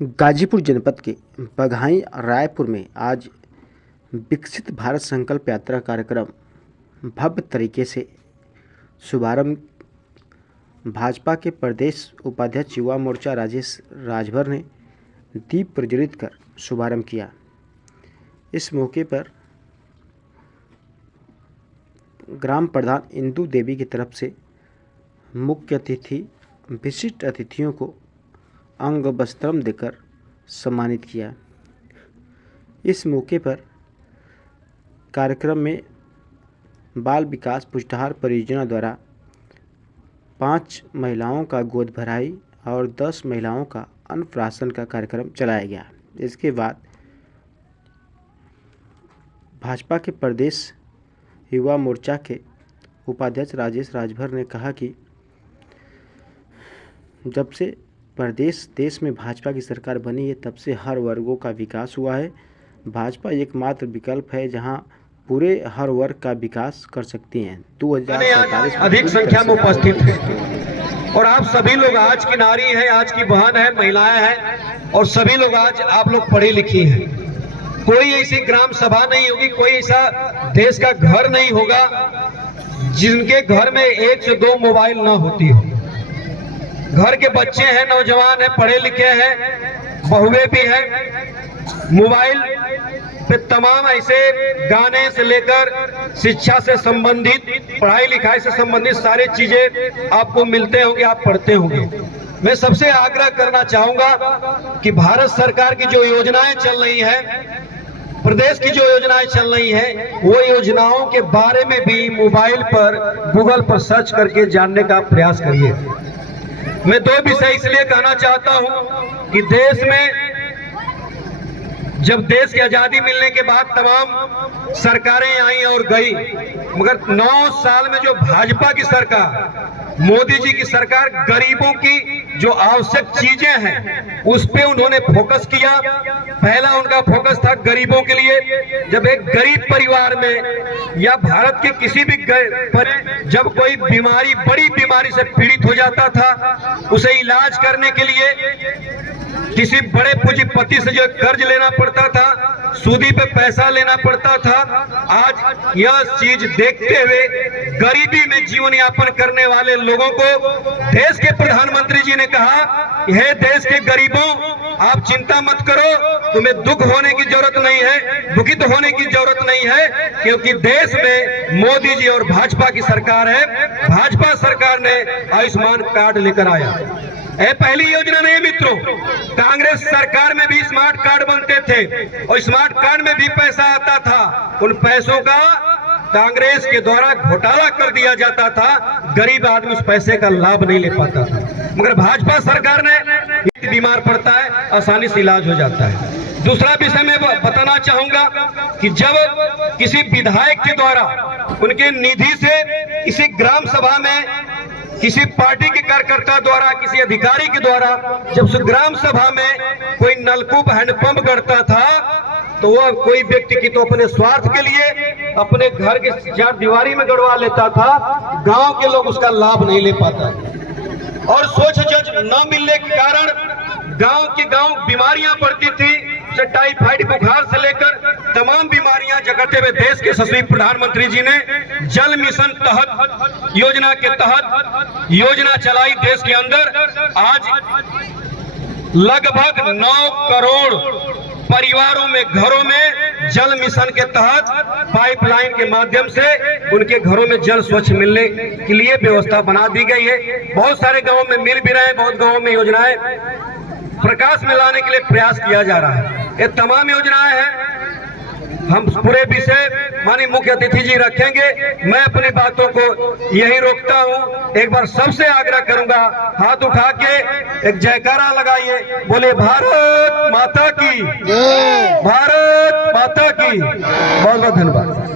गाजीपुर जनपद के बघाई रायपुर में आज विकसित भारत संकल्प यात्रा कार्यक्रम भव्य तरीके से शुभारंभ भाजपा के प्रदेश उपाध्यक्ष युवा मोर्चा राजेश राजभर ने दीप प्रज्वलित कर शुभारंभ किया। इस मौके पर ग्राम प्रधान इंदू देवी की तरफ से मुख्य अतिथि विशिष्ट अतिथियों को अंग वस्त्रम देकर सम्मानित किया। इस मौके पर कार्यक्रम में बाल विकास पुष्टाहार परियोजना द्वारा 5 महिलाओं का गोद भराई और 10 महिलाओं का अन्नप्राशन का कार्यक्रम चलाया गया। इसके बाद भाजपा के प्रदेश युवा मोर्चा के उपाध्यक्ष राजेश राजभर ने कहा कि जब से देश में भाजपा की सरकार बनी है तब से हर वर्गों का विकास हुआ है। भाजपा एकमात्र विकल्प है जहां पूरे हर वर्ग का विकास कर सकती हैं। 2047 अधिक संख्या में उपस्थित हैं और आप सभी लोग आज की नारी हैं, आज की बहन है, महिलाएं हैं और सभी लोग आज आप लोग पढ़े लिखे हैं। कोई ऐसी ग्राम सभा नहीं होगी, कोई ऐसा देश का घर नहीं होगा जिनके घर में 1 से 2 मोबाइल ना होती हो। घर के बच्चे हैं, नौजवान हैं, पढ़े लिखे हैं, बहुएं भी हैं। मोबाइल पे तमाम ऐसे गाने से लेकर शिक्षा से संबंधित, पढ़ाई लिखाई से संबंधित सारी चीजें आपको मिलते होंगे, आप पढ़ते होंगे। मैं सबसे आग्रह करना चाहूंगा कि भारत सरकार की जो योजनाएं चल रही हैं, प्रदेश की जो योजनाएं चल रही हैं, वो योजनाओं के बारे में भी मोबाइल पर गूगल पर सर्च करके जानने का प्रयास करिए। मैं 2 विषय इसलिए कहना चाहता हूं कि देश में जब देश की आजादी मिलने के बाद तमाम सरकारें आई और गई, मगर 9 साल में जो भाजपा की सरकार, मोदी जी की सरकार गरीबों की जो आवश्यक चीजें हैं उस पे उन्होंने फोकस किया। पहला उनका फोकस था गरीबों के लिए। जब एक गरीब परिवार में या भारत के किसी भी जब कोई बीमारी, बड़ी बीमारी से पीड़ित हो जाता था, उसे इलाज करने के लिए किसी बड़े पूंजीपति से जो कर्ज लेना पड़ता था, सूदी पे पैसा लेना पड़ता था। आज यह चीज देखते हुए गरीबी में जीवन यापन करने वाले लोगों को देश के प्रधानमंत्री जी ने कहा, हे देश के गरीबों, आप चिंता मत करो, तुम्हें दुख होने की जरूरत नहीं है, दुखित होने की जरूरत नहीं है, क्योंकि देश में मोदी जी और भाजपा की सरकार है। भाजपा सरकार ने आयुष्मान कार्ड लेकर आया। यह पहली योजना नहीं मित्रों, कांग्रेस सरकार में भी स्मार्ट कार्ड बनते थे और स्मार्ट कार्ड में भी पैसा आता था। उन पैसों का कांग्रेस के द्वारा घोटाला कर दिया जाता था, गरीब आदमी उस पैसे का लाभ नहीं ले पाता था। मगर भाजपा सरकार ने, बीमार पड़ता है आसानी से इलाज हो जाता है। दूसरा विषय मैं बताना चाहूंगा कि जब किसी विधायक के द्वारा उनके निधि से किसी ग्राम सभा में किसी पार्टी के कार्यकर्ता द्वारा, किसी अधिकारी के द्वारा जब उस ग्राम सभा में कोई नलकूप, हैंडपंप गढ़ता था, तो वह कोई व्यक्ति की तो अपने स्वार्थ के लिए अपने घर के 4 दीवारी में गड़वा लेता था, गांव के लोग उसका लाभ नहीं ले पाता। और सोच जज न मिलने के कारण गांव बीमारियां बढ़ती थी, टाइफाइड बुखार से लेकर तमाम बीमारियां जगते हुए देश के यशस्वी प्रधानमंत्री जी ने जल मिशन तहत योजना के तहत योजना चलाई देश के अंदर। आज लगभग 9 करोड़ परिवारों में, घरों में जल मिशन के तहत पाइपलाइन के माध्यम से उनके घरों में जल स्वच्छ मिलने के लिए व्यवस्था बना दी गई है। बहुत सारे गांवों में मिल भी रहे हैं, बहुत गांवों में योजनाएं प्रकाश में लाने के लिए प्रयास किया जा रहा है। ये तमाम योजनाएं हैं। हम पूरे विषय माननीय मुख्य अतिथि जी रखेंगे। मैं अपनी बातों को यही रोकता हूं। एक बार सबसे आग्रह करूंगा, हाथ उठा के एक जयकारा लगाइए, बोले भारत माता की, भारत माता की। बहुत बहुत धन्यवाद।